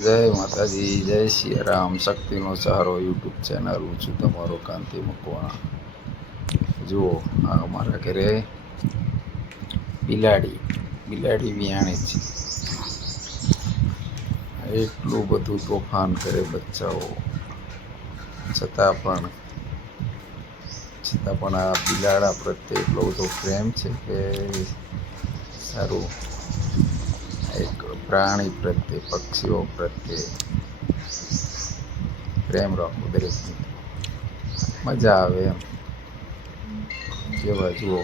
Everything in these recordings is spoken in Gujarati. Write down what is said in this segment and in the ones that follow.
જય માતાજી, જય શ્રી રામ. શક્તિનો સહારો યુટ્યુબ ચેનલ, હું છું તમારો કાંતિ મકવાણા. જુઓ, આ અમારા ઘરે બિલાડી બિલાડી વિયાણી છે. એટલું બધું તોફાન કરે બચ્ચાઓ. છતાં પણ છતાં પણ આ બિલાડા પ્રત્યે એટલો બધો પ્રેમ છે કે સારું. એક પ્રાણી પ્રત્યે, પક્ષીઓ પ્રત્યે પ્રેમ રાખવું દરેકની મજા આવે એમ. જેવા જુઓ.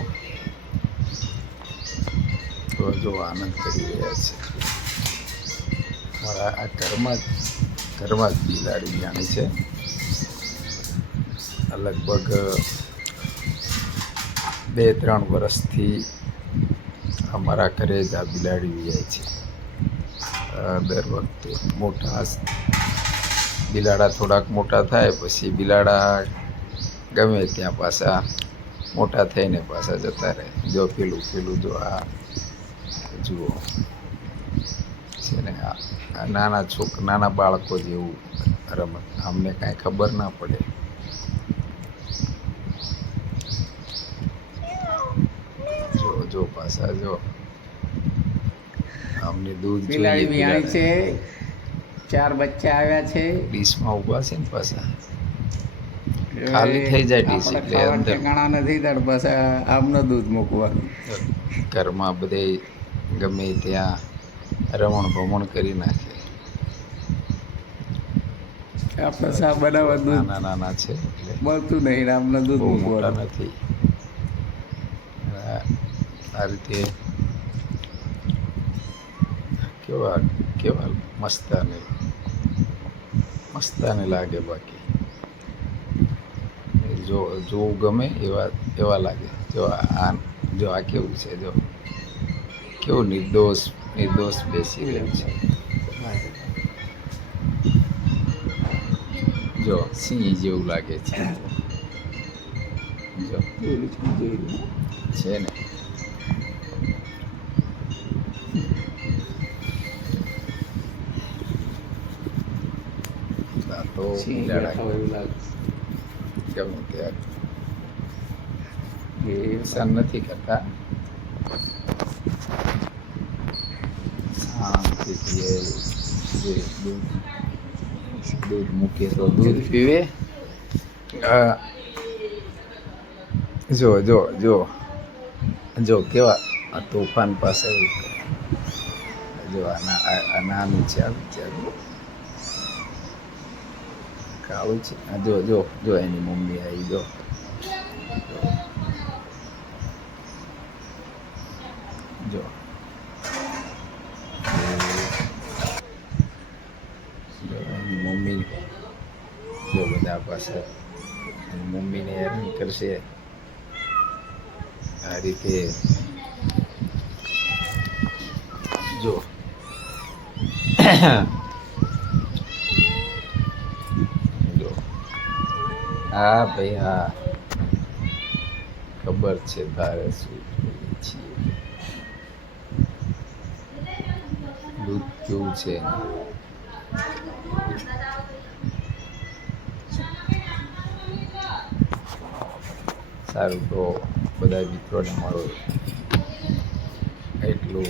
જો આનંદ કરી રહ્યા છે. મારા આ ઘરમાં જ ઘરમાં જ બિલાડી જાણી છે. લગભગ બે, ત્રણ વર્ષથી અમારા ઘરે જ આ બિલાડી જાય છે. દર વખતે મોટા બિલાડા થોડાક મોટા થાય, પછી બિલાડા ગમે ત્યાં પાછા મોટા થઈને પાછા જતા રહે. જો પેલું પેલું જો આ, જુઓ. છે ને નાના છોક, નાના બાળકો જેવું રમત. અમને કાંઈ ખબર ના પડે. જો પાછા જો. અમને દૂધ બિલાડી જોઈએ છે ચાર બચ્ચા આવ્યા છે. ડીશમાં ઊભા છે ને પાછા. ખાલી થઈ જાય ડીશ એટલે અંદર. ઠેકાણા નથી તાર પાછા આમનો દૂધ મૂકવાનું. ઘરમાં બધે ગમે ત્યાં રમણ ભમણ કરી નાખે. આપણે સા બનાવવા દૂધ નાના નાના છે મળતું નહીં આમનો દૂધ મૂકવાનું. નથી. આ રીતે કેવા કેવા મસ્તાને મસ્તાને લાગે બાકી. જો જોવું ગમે એવા એવા લાગે. જો આ જો આ કેવું છે? જો કેવું નિર્દોષ નિર્દોષ બેસી રહ્યું છે? જો સિંહ જેવું લાગે છે. જો છે ને? આ તો સિંહ બિલાડા બેઠા હોય એવું લાગે ગમે ત્યાં એ નુકસાન નથી કરતા શાંતિથી એ જે દૂધ દૂધ મૂકીએ તો દૂધ પીવે આ જો જો જો જો કેવા આ તોફાન પાસે એવું કરે. જો આ ના- આ- આ નાનું છે આ બિચારું કાળું છે આ જો જો જો એની મમ્મી આવી જો જો મમ્મી જો બધા પાસે મમ્મીને હેરાન કરશે આ રીતે જો હા, ભાઈ, હા. ખબર છે તારે શું જોઈએ છીએ. દૂધ કેવું છે? સારું, તો બધા મિત્રોને મારો એટલું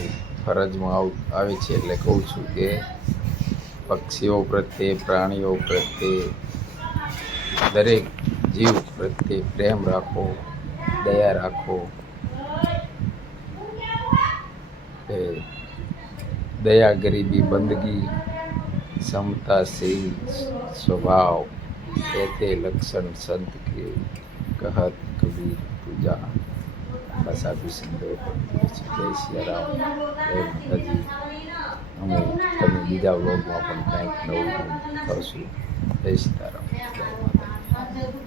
ફરજમાં આવ- છે એટલે કહું છું કે પક્ષીઓ પ્રત્યે, પ્રાણીઓ પ્રત્યે દરેક જીવ પ્રત્યે પ્રેમ રાખો દયા રાખો એ દયા ગરીબી બંદગી સમતાશીલ સ્વભાવ તે લક્ષણ સંત કે કહત કબીર પૂજા આપણા સાધુ સંતો જય સિયારામ જય માતાજી અમે તમે બીજા વ્લોગમાં પણ કંઈક નવું કરશું જય સીતારામ Thank you.